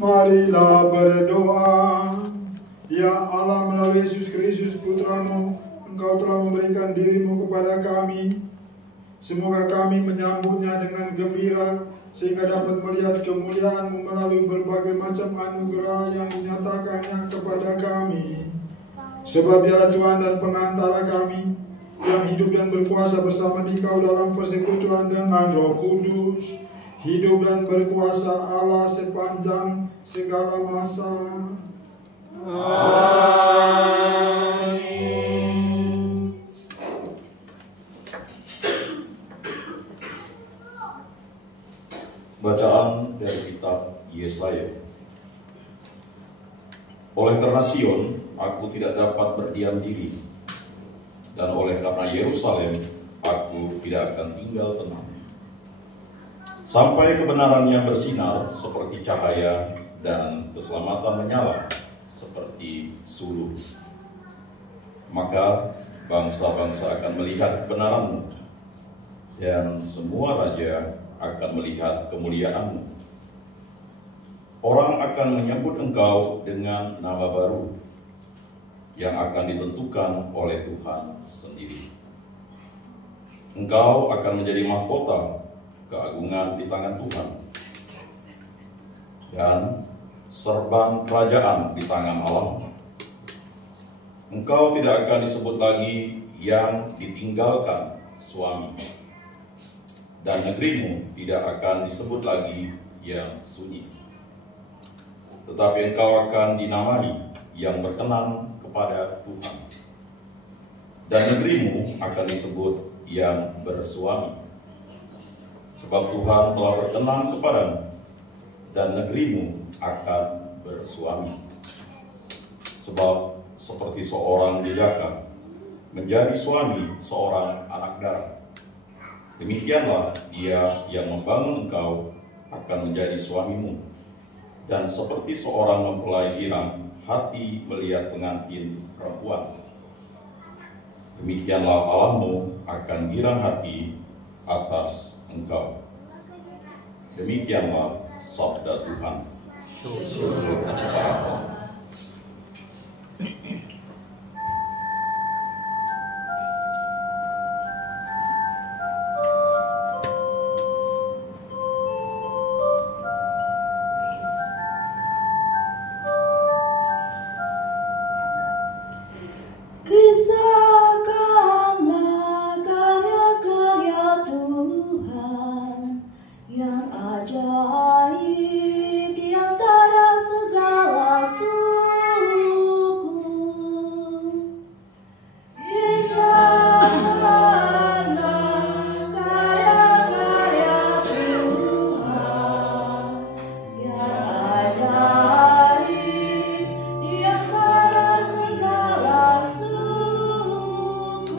Marilah berdoa. Ya Allah, melalui Yesus Kristus Putramu, Engkau telah memberikan dirimu kepada kami. Semoga kami menyambutnya dengan gembira, sehingga dapat melihat kemuliaan-Mu melalui berbagai macam anugerah yang dinyatakannya kepada kami. Sebab Dialah Tuhan dan pengantara kami, yang hidup dan berkuasa bersama Dikau dalam persekutuan dengan Roh Kudus, hidup dan berkuasa Allah sepanjang segala masa. Amin. Bacaan dari kitab Yesaya. Oleh karena Sion, aku tidak dapat berdiam diri, dan oleh karena Yerusalem, aku tidak akan tinggal tenang. Sampai kebenarannya bersinar seperti cahaya, dan keselamatan menyala seperti suluh. Maka bangsa-bangsa akan melihat kebenaran-Mu, dan semua raja akan melihat kemuliaan-Mu. Orang akan menyebut Engkau dengan nama baru, yang akan ditentukan oleh Tuhan sendiri. Engkau akan menjadi mahkota keagungan di tangan Tuhan, dan serban kerajaan di tangan Allah. Engkau tidak akan disebut lagi yang ditinggalkan suami, dan negerimu tidak akan disebut lagi yang sunyi. Tetapi engkau akan dinamai yang berkenan kepada Tuhan, dan negerimu akan disebut yang bersuami. Sebab Tuhan telah berkenan kepadamu, dan negerimu akan bersuami. Sebab seperti seorang jejaka menjadi suami seorang anak darah, demikianlah Dia yang membangun engkau akan menjadi suamimu. Dan seperti seorang mempelai girang hati melihat pengantin perempuan, demikianlah Allahmu akan girang hati atas engkau. Demikianlah sabda Tuhan. Syukur kepada Allah. Kisahkanlah karya-karya Tuhan yang ajaib di antara segala suku. Kisahkanlah karya-karya Tuhan yang ajaib di antara segala suku.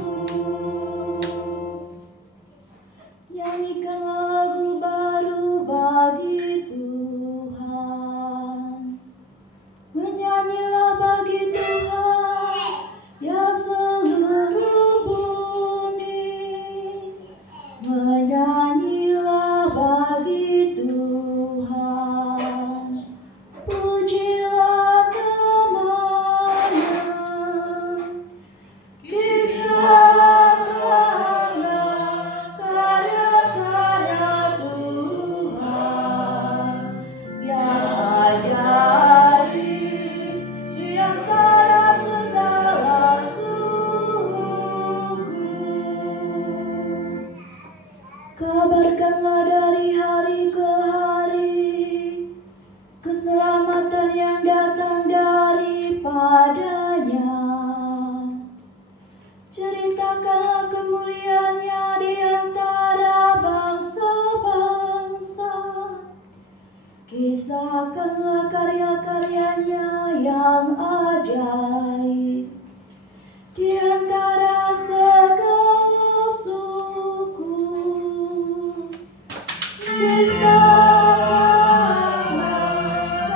Nyanyikan lagu baru bagi Tuhan. Menyanyilah bagi Tuhan, ya seluruh bumi. Menyanyilah bagi Tuhan, pujilah namanya. Kisahkanlah karya-karya Tuhan yang ajaib di antara segala suku. Kabarkanlah dari hari ke hari keselamatan yang datang daripadanya. Ceritakanlah kemuliaannya di antara bangsa-bangsa. Kisahkanlah karya-karyanya yang ajaib di antara segala suku. Kisahkanlah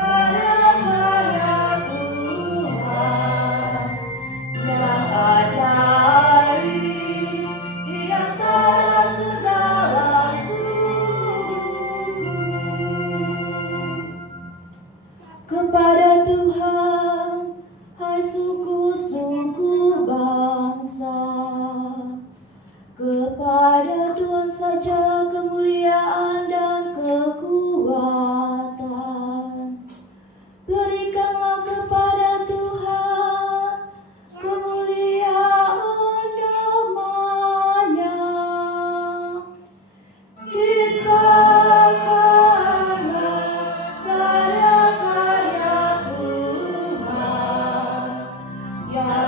karya-karya Tuhan yang ajaib di antara segala suku. kepada Tuhan, hai suku-suku bangsa. Kepada Tuhan sajalah kemuliaan dan kekuatan. Berikanlah kepada Tuhan kemuliaan namanya. Kisahkanlah karya-karya Tuhan yang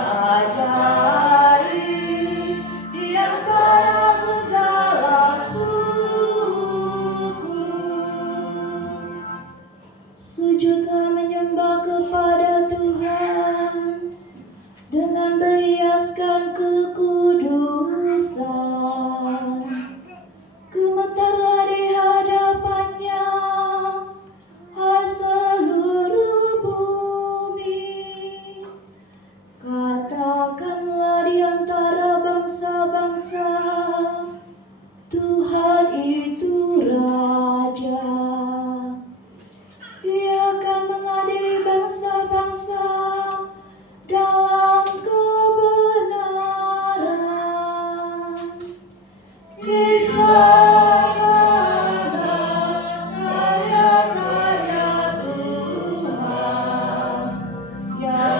ajaib di antara segala suku. Sujudlah menyembah kepada Tuhan dengan berhiaskan kekudusan. Gemetarlah di hadapannya, hai seluruh bumi. Katakanlah di antara bangsa-bangsa, Tuhan itu Raja. Dia akan mengadili bangsa-bangsa dalam kebenaran. Kisahkanlah karya-karya Tuhan yang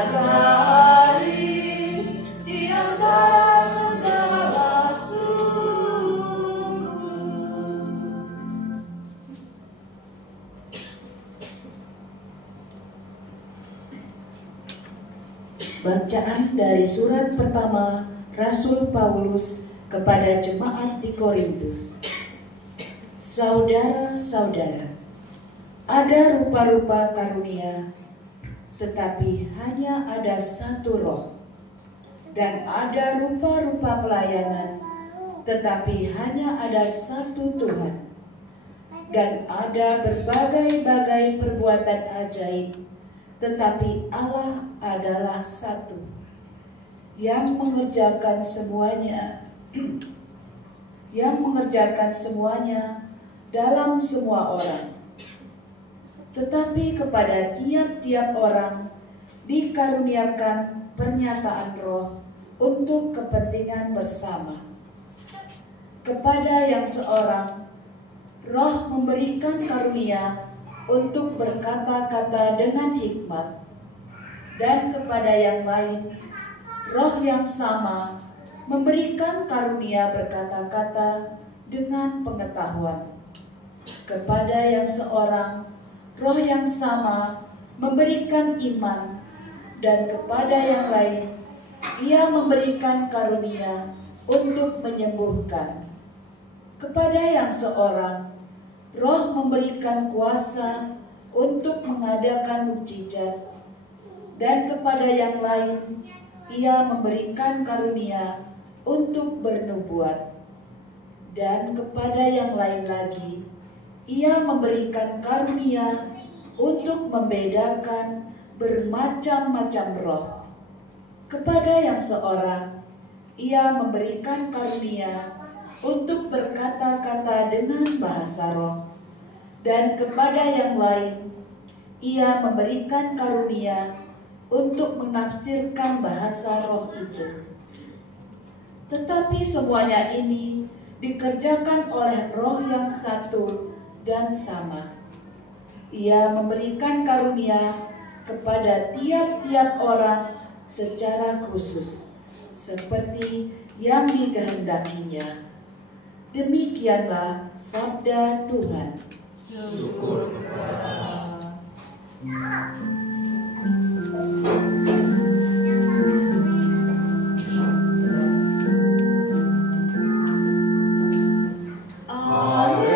ajaib di antara segala suku. Bacaan dari surat pertama Rasul Paulus kepada jemaat di Korintus. Saudara-saudara, ada rupa-rupa karunia, tetapi hanya ada satu roh. Dan ada rupa-rupa pelayanan, tetapi hanya ada satu Tuhan. Dan ada berbagai-bagai perbuatan ajaib, tetapi Allah adalah satu, yang mengerjakan semuanya dalam semua orang. Tetapi kepada tiap-tiap orang dikaruniakan pernyataan roh untuk kepentingan bersama. Kepada yang seorang, roh memberikan karunia untuk berkata-kata dengan hikmat, dan kepada yang lain, roh yang sama memberikan karunia berkata-kata dengan pengetahuan. Kepada yang seorang, roh yang sama memberikan iman, dan kepada yang lain, ia memberikan karunia untuk menyembuhkan. Kepada yang seorang, roh memberikan kuasa untuk mengadakan mukjizat, dan kepada yang lain, ia memberikan karunia untuk bernubuat, dan kepada yang lain lagi, ia memberikan karunia untuk membedakan bermacam-macam roh. Kepada yang seorang, ia memberikan karunia untuk berkata-kata dengan bahasa roh, dan kepada yang lain, ia memberikan karunia untuk menafsirkan bahasa roh itu. Tetapi semuanya ini dikerjakan oleh roh yang satu dan sama. Ia memberikan karunia kepada tiap-tiap orang secara khusus, seperti yang dikehendakinya. Demikianlah sabda Tuhan. Syukur kepada Allah. Alleluia.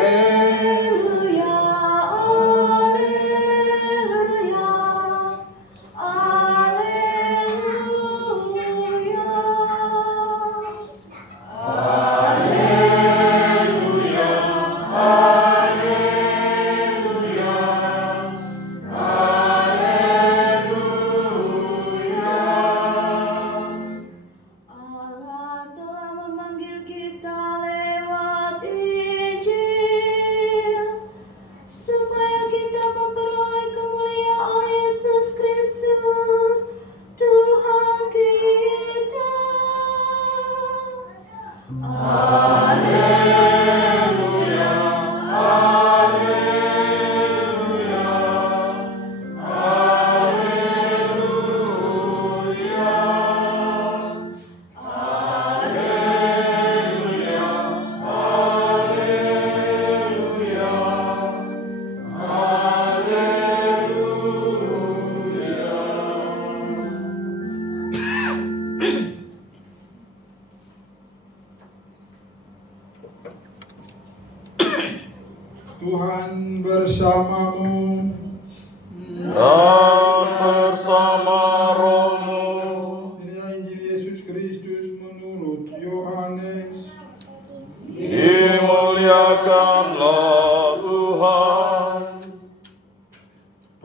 bersamamu dan bersama rohmu. Inilah Injil Yesus Kristus menurut Yohanes. Dimuliakanlah Tuhan.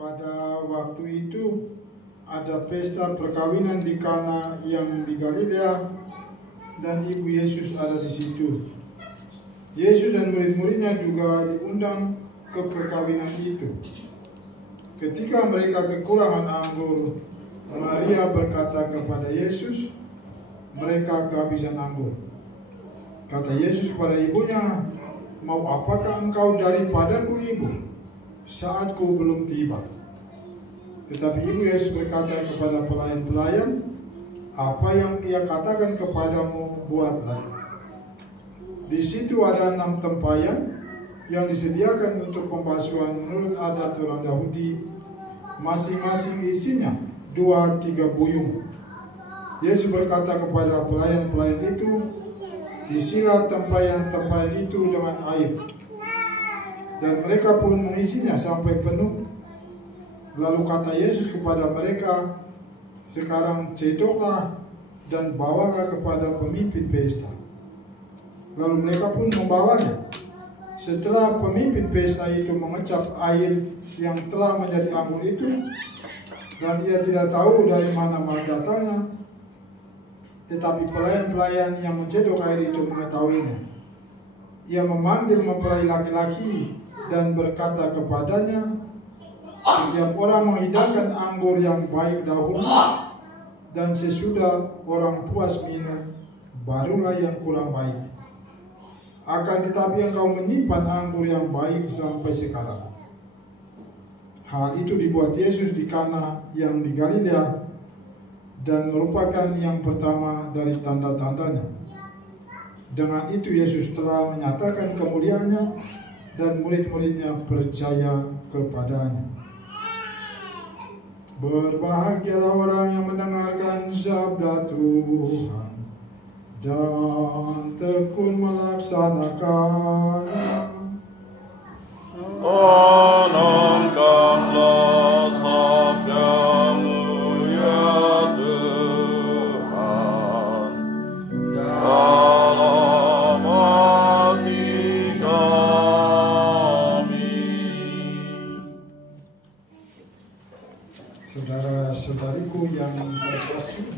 Pada waktu itu ada pesta perkawinan di Kana yang di Galilea, dan ibu Yesus ada di situ. Yesus dan murid-muridnya juga diundang ke perkawinan itu. Ketika mereka kekurangan anggur, Maria berkata kepada Yesus, mereka kehabisan anggur. Kata Yesus kepada ibunya, mau apakah engkau daripadaku, ibu, saatku belum tiba? Tetapi ibu Yesus berkata kepada pelayan-pelayan, apa yang ia katakan kepadamu, buatlah. Di situ ada 6 tempayan yang disediakan untuk pembasuhan menurut adat orang Yahudi, masing-masing isinya 2-3 buyung. Yesus berkata kepada pelayan-pelayan itu, isilah tempayan-tempayan itu dengan air. Dan mereka pun mengisinya sampai penuh. Lalu kata Yesus kepada mereka, sekarang cedoklah dan bawalah kepada pemimpin pesta. Lalu mereka pun membawanya. Setelah pemimpin pesta itu mengecap air yang telah menjadi anggur itu, dan ia tidak tahu dari mana datangnya, tetapi pelayan-pelayan yang mencedok air itu mengetahuinya. Ia memanggil mempelai laki-laki dan berkata kepadanya, setiap orang menghidangkan anggur yang baik dahulu, dan sesudah orang puas minum, barulah yang kurang baik. Akan tetapi engkau menyimpan anggur yang baik sampai sekarang. Hal itu dibuat Yesus di Kana yang di Galilea, dan merupakan yang pertama dari tanda-tandanya. Dengan itu Yesus telah menyatakan kemuliaannya, dan murid-muridnya percaya kepadanya. Berbahagialah orang yang mendengarkan sabda Tuhan dan tekun melaksanakannya. Tanamkanlah sabda-Mu ya Tuhan dalam hati kami. Saudara-saudariku yang terkasih,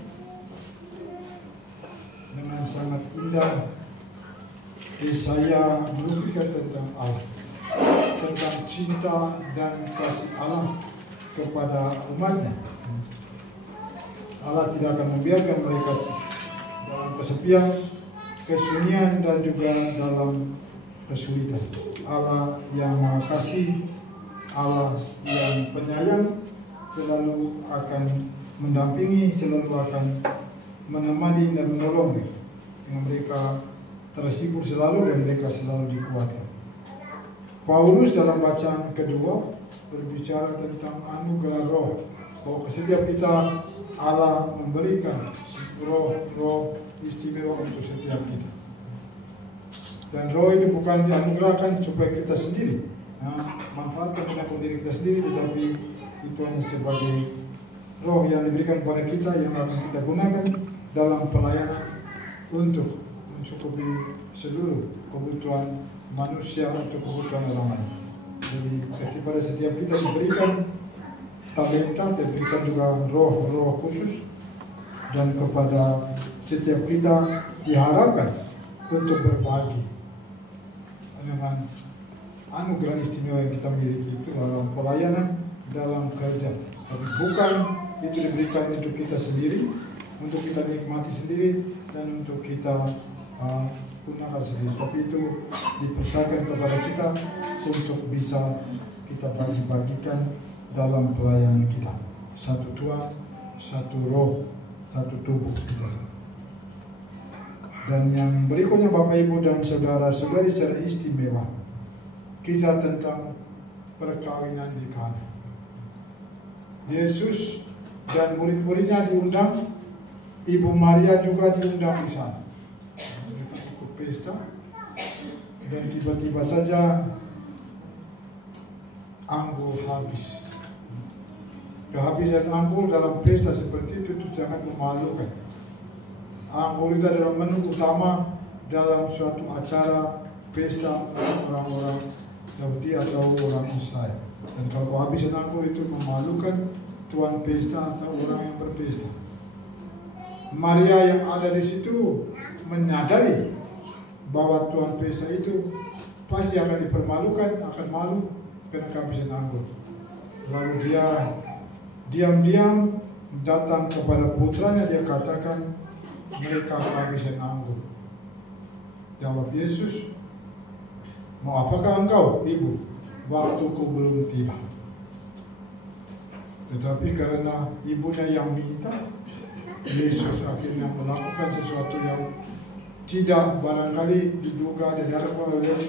dengan sangat indah Yesaya melukiskan tentang Allah, tentang cinta dan kasih Allah kepada umatnya. Allah tidak akan membiarkan mereka dalam kesepian, kesunyian, dan juga dalam kesulitan. Allah yang Maha Kasih, Allah yang penyayang, selalu akan mendampingi, selalu akan menemani dan menolong mereka terhibur selalu, dan mereka selalu dikuatkan. Paulus dalam bacaan kedua berbicara tentang anugerah roh, bahwa setiap kita Allah memberikan roh istimewa untuk setiap kita. Dan roh itu bukan dianugerahkan supaya kita sendiri manfaatkan untuk diri kita sendiri, tetapi itu hanya sebagai roh yang diberikan kepada kita, yang akan kita gunakan dalam pelayanan untuk mencukupi seluruh kebutuhan manusia, untuk kebutuhan orang lain. Jadi pada setiap kita diberikan talenta, diberikan juga roh khusus, dan kepada setiap kita diharapkan untuk berbagi dengan anugerah istimewa yang kita miliki itu dalam pelayanan, dalam kerja. Tapi bukan itu diberikan untuk kita sendiri, untuk kita nikmati sendiri, dan untuk kita gunakan sendiri, tapi itu dipercayakan kepada kita untuk bisa kita bagi-bagikan dalam pelayanan kita. Satu Tuhan, satu roh, satu tubuh kita. Dan yang berikutnya Bapak Ibu dan saudara-saudari secara istimewa, kisah tentang perkawinan di Kana. Yesus dan murid-muridnya diundang, Ibu Maria juga diundang di sana. Mereka ikut pesta, dan tiba-tiba saja anggur habis. Kehabisan anggur dalam pesta seperti itu sangat memalukan. Anggur itu adalah menu utama dalam suatu acara pesta orang-orang Yahudi atau orang Israel. Dan kalau kehabisan anggur itu memalukan tuan pesta atau orang yang berpesta. Maria yang ada di situ menyadari bahwa tuan pesta itu pasti akan dipermalukan, akan malu karena kehabisan anggur. Lalu dia diam-diam datang kepada putranya, dia katakan mereka kehabisan anggur. Jawab Yesus, mau apakah engkau, ibu? Waktuku belum tiba. Tetapi karena ibunya yang minta, Yesus akhirnya melakukan sesuatu yang tidak barangkali diduga dan diharapkan oleh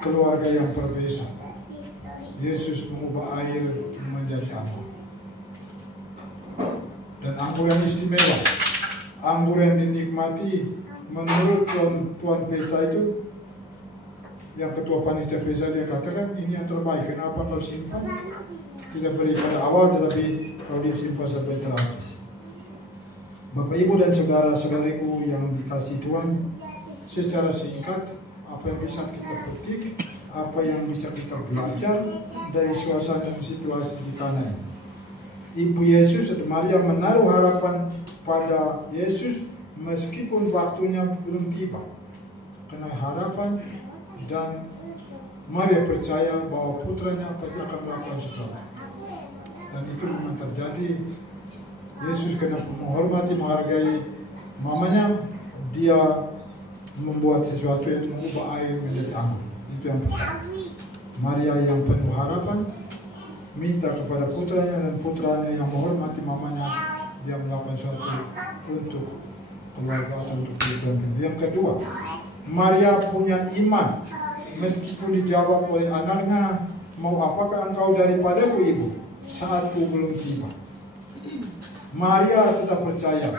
keluarga yang berbeza. Yesus mengubah air menjadi anggur. Dan anggur yang istimewa, anggur yang dinikmati menurut tuan pesta itu, yang ketua panitia pesta dia katakan ini yang terbaik. Kenapa kau simpan? Tidak beri pada awal, tetapi kau disimpan sampai terakhir. Bapak Ibu dan saudara-saudariku yang dikasihi Tuhan, secara singkat apa yang bisa kita petik, apa yang bisa kita belajar dari suasana dan situasi di Kana. Ibu Yesus atau Maria menaruh harapan pada Yesus meskipun waktunya belum tiba. Karena harapan dan Maria percaya bahwa putranya pasti akan melakukan sesuatu. Dan itu memang terjadi. Yesus kena menghormati, menghargai mamanya, dia membuat sesuatu yang mengubah air menjadi anggur. Itu yang pertama. Maria yang penuh harapan minta kepada putranya, dan putranya yang menghormati mamanya, dia melakukan sesuatu untuk keluarga atau untuk kehidupan. Yang kedua, Maria punya iman meskipun dijawab oleh anaknya, mau apakah engkau daripadaku ibu? Saatku belum tiba. Maria tetap percaya.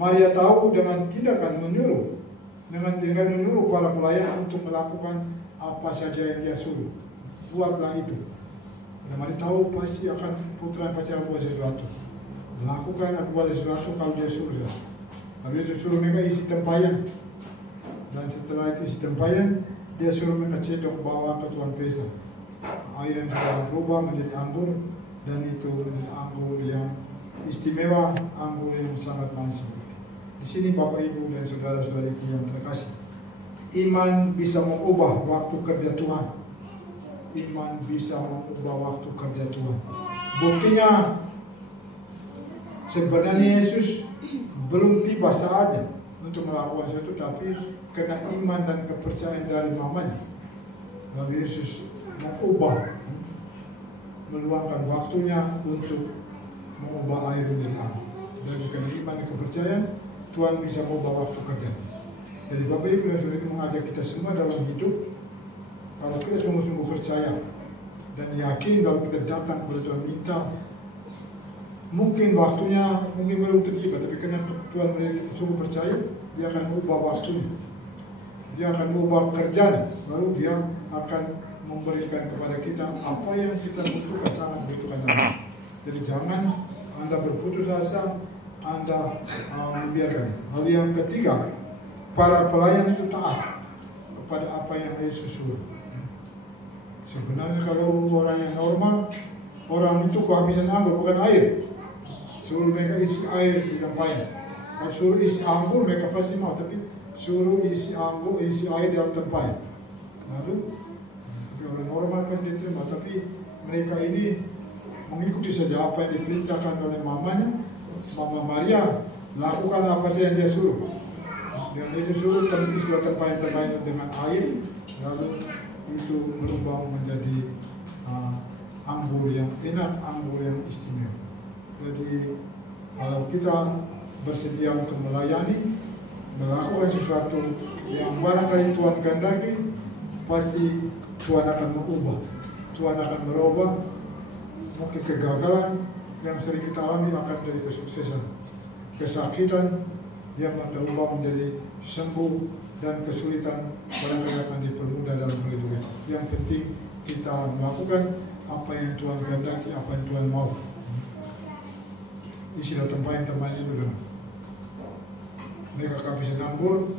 Maria tahu dengan tindakan menyuruh, para pelayan untuk melakukan apa saja yang dia suruh. Buatlah itu. Karena Maria tahu pasti akan putra pasti akan buat sesuatu. Melakukan buat sesuatu kalau dia suruh. Lalu dia suruh mereka isi tempayan. Dan setelah itu isi tempayan, dia suruh mereka cedok bawa ke tuan pesta. Air yang sudah berubah menjadi anggur, dan itu menjadi anggur yang istimewa, anggur yang sangat manis. Di sini Bapak Ibu dan saudara-saudariku yang terkasih, iman bisa mengubah waktu kerja Tuhan. Iman bisa mengubah waktu kerja Tuhan. Buktinya sebenarnya Yesus belum tiba saatnya untuk melakukan sesuatu, tapi karena iman dan kepercayaan dari mamanya, lalu Yesus mengubah, meluangkan waktunya untuk mengubah air menjadi anggur. Dan karena iman dan kepercayaan, Tuhan bisa mengubah waktu kerja. Jadi Bapak Ibu dan Saudara mengajak kita semua dalam hidup, kalau kita sungguh-sungguh percaya dan yakin, kalau kita datang kepada Tuhan minta, mungkin waktunya mungkin belum tiba, tapi karena Tuhan melihat kita sungguh percaya, dia akan mengubah waktunya, dia akan mengubah kerjanya, lalu dia akan memberikan kepada kita apa yang kita butuhkan, sangat butuhkan. Jadi jangan Anda berputus asa, Anda membiarkan. Lalu yang ketiga, para pelayan itu taat kepada apa yang Yesus suruh. Sebenarnya kalau orang yang normal, orang itu kehabisan anggur bukan air. Suruh mereka isi air di tempayan. Kalau suruh isi anggur mereka pasti mau, tapi suruh isi anggur, isi air dalam tempayan. Lalu orang normal pasti diterima, tapi mereka ini mengikuti saja apa yang diperintahkan oleh mamanya, Mama Maria, lakukan apa saja yang dia suruh. Yang dia suruh isi tempayan-tempayan dengan air, lalu itu berubah menjadi anggur yang enak, anggur yang istimewa. Jadi kalau kita bersedia untuk melayani, melakukan sesuatu yang barangkali Tuhan kehendaki, pasti Tuhan akan mengubah, Tuhan akan merubah. Mungkin kegagalan yang sering kita alami akan menjadi kesuksesan, kesakitan yang akan berubah menjadi sembuh, dan kesulitan barangkali akan dipermudah dalam kehidupan. Yang penting kita melakukan apa yang Tuhan kehendaki, apa yang Tuhan mau. Isi tempat yang terbanyak dulu. Mereka kehabisan anggur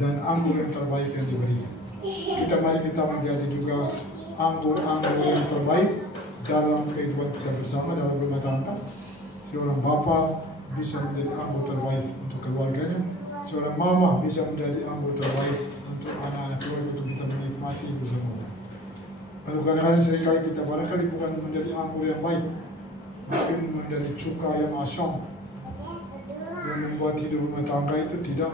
dan anggur yang terbaik yang diberikan. Mari kita menjadi juga anggur-anggur yang terbaik dalam kehidupan kita bersama dalam rumah tangga. Seorang bapa bisa menjadi anggur terbaik untuk keluarganya. Seorang mama bisa menjadi anggur terbaik untuk anak-anak keluarga untuk bisa menikmati bersama. Lalu kadang-kadang seringkali kita barangkali bukan menjadi anggur yang baik, mungkin menjadi cuka yang asam yang membuat hidup rumah tangga itu tidak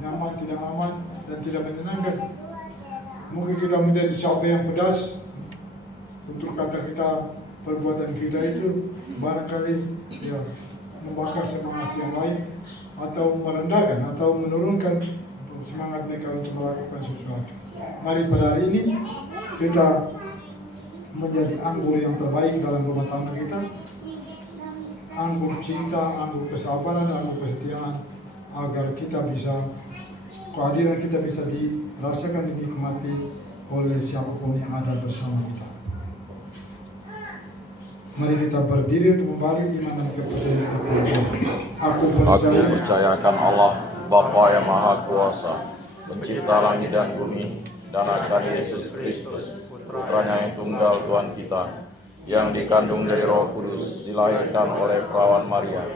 nyaman, tidak aman, dan tidak menyenangkan. Mungkin kita menjadi cabai yang pedas untuk kata kita, perbuatan kita itu barangkali ya membakar semangat yang lain atau merendahkan atau menurunkan semangat mereka untuk melakukan sesuatu. Mari pada hari ini kita menjadi anggur yang terbaik dalam rumah tangga kita, anggur cinta, anggur kesabaran, anggur kesetiaan, agar kita bisa, kehadiran kita bisa dirasakan, dinikmati oleh siapapun yang ada bersama kita. Mari kita berdiri untuk membalik iman dan kepercayaan kita. Aku percayakan Allah, Bapa yang Maha Kuasa, pencipta langit dan bumi, dan akan Yesus Kristus, putranya yang tunggal Tuhan kita, yang dikandung dari Roh Kudus, dilahirkan oleh perawan Maria,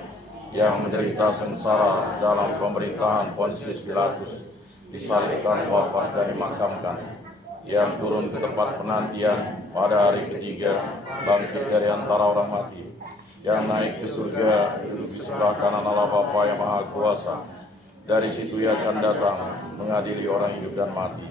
yang menderita sengsara dalam pemerintahan Pontius Pilatus, disalibkan, wafat dan dimakamkan, yang turun ke tempat penantian pada hari ketiga, bangkit dari antara orang mati, yang naik ke surga, duduk di sebelah kanan Allah Bapa yang Maha Kuasa. Dari situ Ia akan datang mengadili orang hidup dan mati.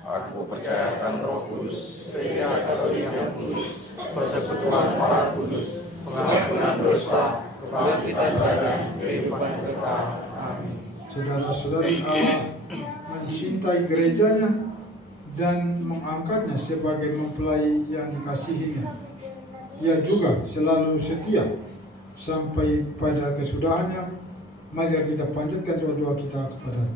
Aku percayakan Roh Kudus, Gereja Katolik yang kudus, persekutuan para kudus, pengampunan dosa, kebangkitan badan, kehidupan kekal. Amin. Saudara-saudari Allah mencintai gerejanya dan mengangkatnya sebagai mempelai yang dikasihinya. Ia juga selalu setia sampai pada kesudahannya. Mari kita panjatkan doa-doa kita kepada-Nya.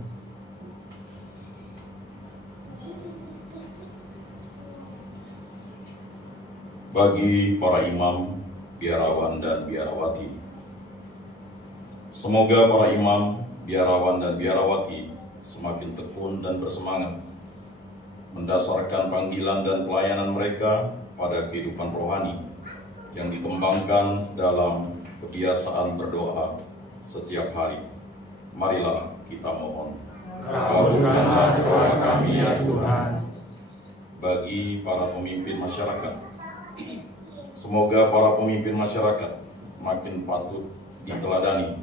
Bagi para imam, biarawan dan biarawati, semoga para imam, biarawan dan biarawati semakin tekun dan bersemangat mendasarkan panggilan dan pelayanan mereka pada kehidupan rohani yang dikembangkan dalam kebiasaan berdoa setiap hari. Marilah kita mohon. Kabulkanlah doa kami ya Tuhan. Bagi para pemimpin masyarakat, semoga para pemimpin masyarakat makin patut diteladani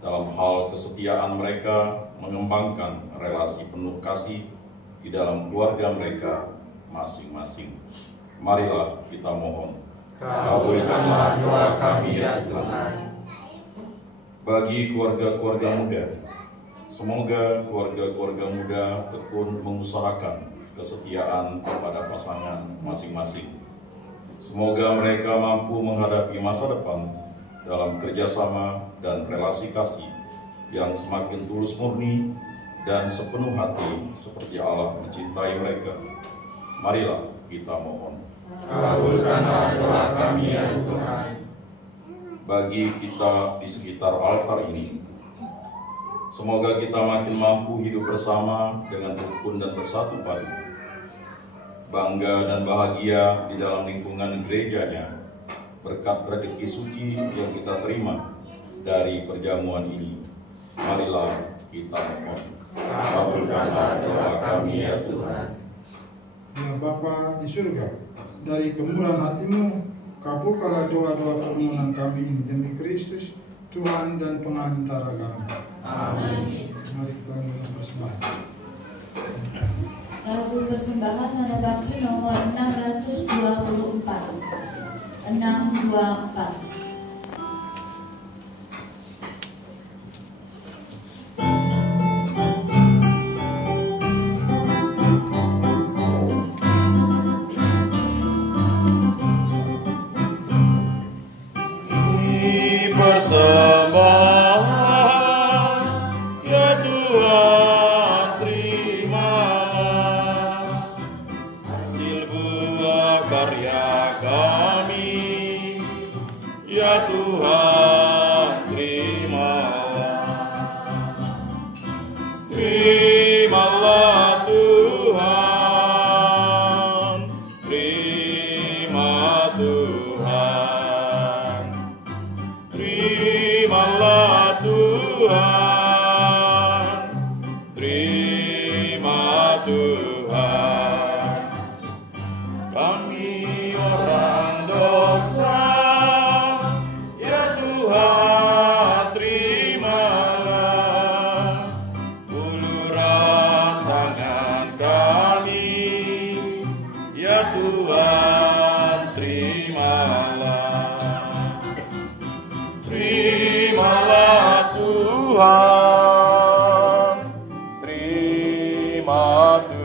dalam hal kesetiaan mereka mengembangkan relasi penuh kasih di dalam keluarga mereka masing-masing. Marilah kita mohon. Kabulkanlah doa kami ya Tuhan. Bagi keluarga-keluarga muda, semoga keluarga-keluarga muda tekun mengusahakan kesetiaan kepada pasangan masing-masing. Semoga mereka mampu menghadapi masa depan dalam kerjasama dan relasi kasih yang semakin tulus murni dan sepenuh hati seperti Allah mencintai mereka. Marilah kita mohon. Kabulkanlah doa kami ya Tuhan. Bagi kita di sekitar altar ini, semoga kita makin mampu hidup bersama dengan rukun dan bersatu padu, bangga dan bahagia di dalam lingkungan gerejanya, berkat rezeki suci yang kita terima dari perjamuan ini. Marilah kita mohon. Kabulkanlah doa kami ya Tuhan. Ya Bapa di surga, dari kemurahan hati-Mu, kabulkanlah doa-doa permohonan kami ini demi Kristus, Tuhan dan pengantara kami. Amin. Mari kita mengucapkan persembahan. Lagu persembahan Manobakti nomor 624. 624. Hasil buah Ya Tuhan, terimalah Tuhan, terima Tuhan, terimalah Tuhan, terima Tuhan. Kami orang dosa, ya Tuhan, terimalah uluran tangan kami, ya Tuhan, terimalah. Terimalah Tuhan, terima Tuhan.